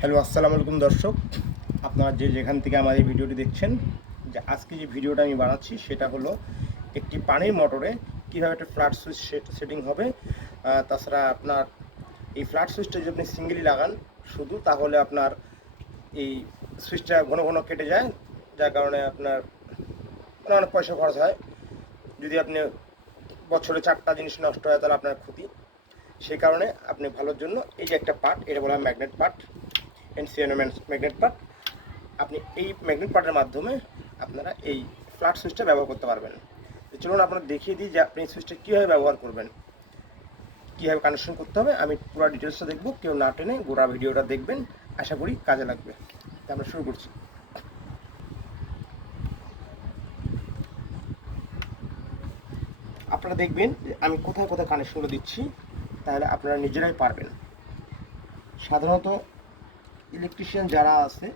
Hello, আসসালামু আলাইকুম দর্শক। আপনারা যেখান থেকে আমার এই ভিডিওটি দেখছেন, যে আজকে যে ভিডিওটা আমি বানাচ্ছি সেটা হলো একটি পানির মোটরে কীভাবে একটা ফ্ল্যাট সুইচ সেটিং হবে। তাছাড়া আপনার এই ফ্ল্যাট সুইচটা যদি আপনি সিঙ্গেলি লাগান শুধু, তাহলে আপনার এই সুইচটা ঘন ঘন কেটে যায়, যার কারণে আপনার অনেক পয়সা খরচ হয়। যদি আপনি বছরে 4টা জিনিস নষ্ট হয় তাহলে আপনার ক্ষতি। সেই কারণে আপনি ভালোর জন্য এই যে একটা পার্ট, এটা বলা হয় magnet part, NCN magnet part. আপনি এই ম্যাগনেট পার্টের মাধ্যমে আপনারা এই ফ্ল্যাট সুইচটা ব্যবহার করতে পারবেন। চলুন আপনারা দেখিয়ে দিই যে আপনি এই সুইচটা কীভাবে ব্যবহার করবেন, কীভাবে কানেকশন করতে হবে। আমি পুরো ডিটেলসটা দেখব, কেউ না টেনে গোটা ভিডিওটা দেখবেন, আশা করি কাজে লাগবে। তা আমরা শুরু করছি। আপনারা দেখবেন যে আমি কোথায় কোথায় কানেকশনগুলো দিচ্ছি, তাহলে আপনারা নিজেরাই পারবেন। সাধারণত ইলেকট্রিশিয়ান যারা আছে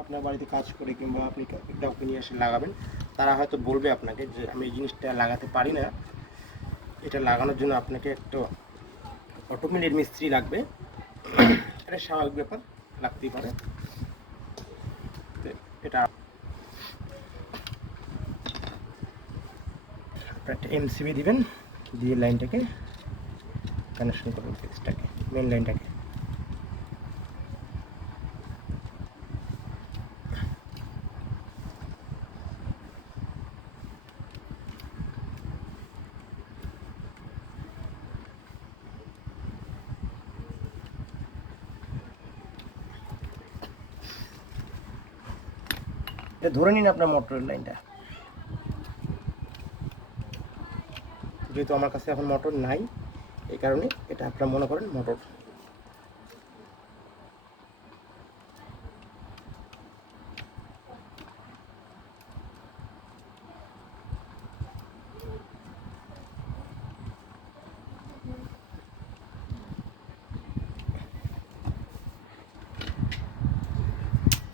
আপনার বাড়িতে কাজ করে, কিংবা আপনি কাউকে নিয়ে এসে লাগাবেন, তারা হয়তো বলবে আপনাকে যে আমি এই জিনিসটা লাগাতে পারি না, এটা লাগানোর জন্য আপনাকে একটা অটোমেটিক মিস্ত্রি লাগবে। এটা স্বাভাবিক ব্যাপার, লাগতেই পারে। এটা একটা এমসিবি দিবেন, দিয়ে লাইনটাকে কানেকশন করবেন, ফিক্সটাকে, মেন লাইনটাকে। এটা ধরে নিন আপনার মোটরের লাইনটা। যেহেতু আমার কাছে এখন মোটর নাই, এই কারণে এটা আপনারা মনে করেন মোটর।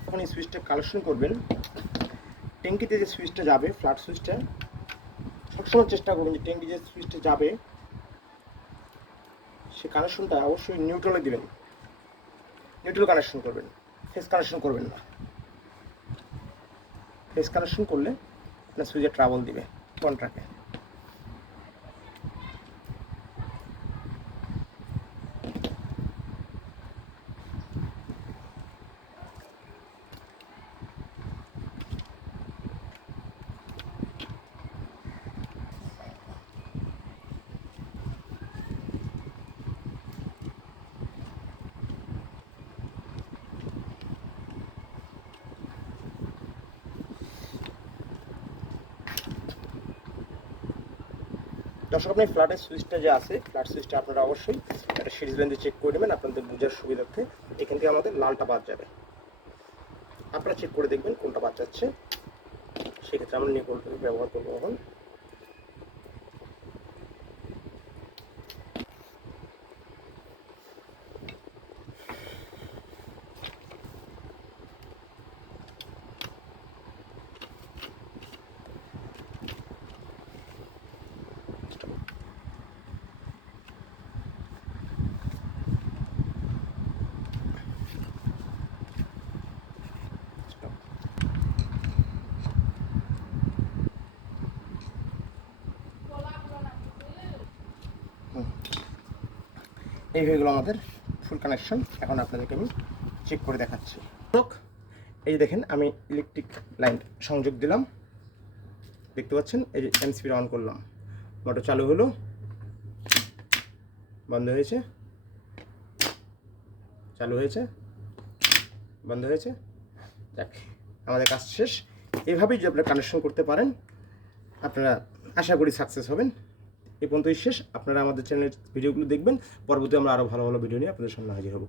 যখন এই সুইচটা কানেকশন করবেন, ট্যাঙ্কিতে যে সুইচটা যাবে, ফ্ল্যাট সুইচটা, সবসময় চেষ্টা করবেন যে ট্যাঙ্কি যে সুইচটা যাবে সে কানেকশনটা অবশ্যই নিউট্রালে দিবেন। নিউট্রাল কানেকশন করবেন, ফেস কানেকশন করবেন না। ফেস কানেকশন করলে আপনার সুইচে ট্রাবল দিবে কন্ট্রাক্টে। দর্শক, আপনি ফ্ল্যাটের সুইচটা যে আছে, ফ্ল্যাট সুইচটা আপনারা অবশ্যই একটা সিরিজ লাইন দিয়ে চেক করে নেবেন আপনাদের বোঝার সুবিধার্থে। এখান থেকে আমাদের লালটা বাদ যাবে, আপনারা চেক করে দেখবেন কোনটা বাদ যাচ্ছে। সেক্ষেত্রে আমরা নিকলটাকে ব্যবহার করবো এখন। এই হয়ে গেল আমাদের ফুল কানেকশন। এখন আপনাদেরকে আমি চেক করে দেখাচ্ছি। এই দেখেন, আমি ইলেকট্রিক লাইন সংযোগ দিলাম, দেখতে পাচ্ছেন। এই যে এমসিবি অন করলাম, মোটর চালু হলো, বন্ধ হয়েছে, চালু হয়েছে, বন্ধ হয়েছে। যাক, আমাদের কাজ শেষ। এইভাবেই যদি আপনারা কানেকশন করতে পারেন, আপনারা আশা করি সাকসেস হবেন। এই পর্যন্তই শেষ। আপনারা আমাদের চ্যানেলের ভিডিওগুলো দেখবেন, পরবর্তী আমরা আরও ভালো ভালো ভিডিও নিয়ে আপনাদের সামনে হাজির হব।